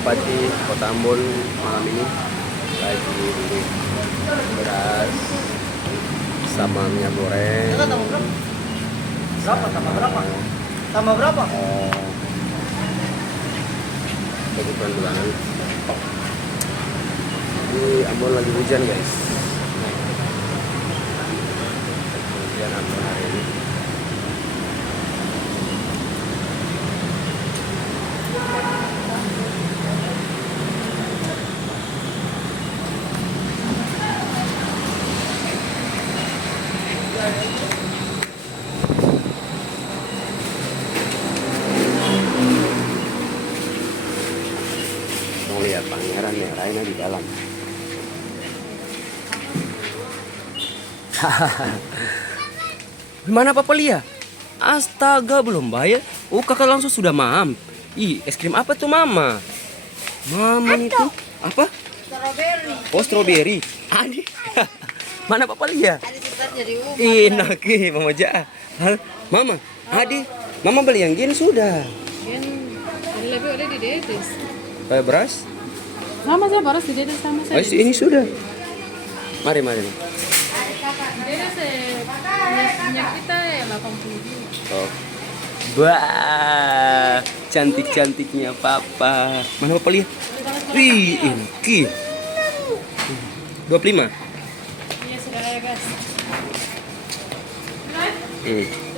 Pagi di Kota Ambon malam ini lagi beras sama minyak goreng. Berapa? Tambah berapa? Tambah berapa? Kebutuhan bulanan. Di Ambon lagi hujan guys. Hujan Ambon hari ini. Mau lihat pangeran ya, Raina di dalam. Gimana Papa Lia? Astaga, belum bayar. Oh, kakak langsung sudah mam. Ih, es krim apa tuh Mama? Mama itu apa? Strawberry. Oh, strawberry. Adi. Mana Papa Lia? Ada cepat jadi Enak Mama Ja. Mama, Adi, Mama beli yang gini sudah. Lebih udah di dedes. Kayak beras? Sama saya baru di dedes sama saya. Ini sudah. Mari. Dedes minyak kita ya 80. Oh. Wah, cantik-cantiknya Papa. Mana Papa lihat? Wih, ini 25. Iya sudah ya guys. Hmm.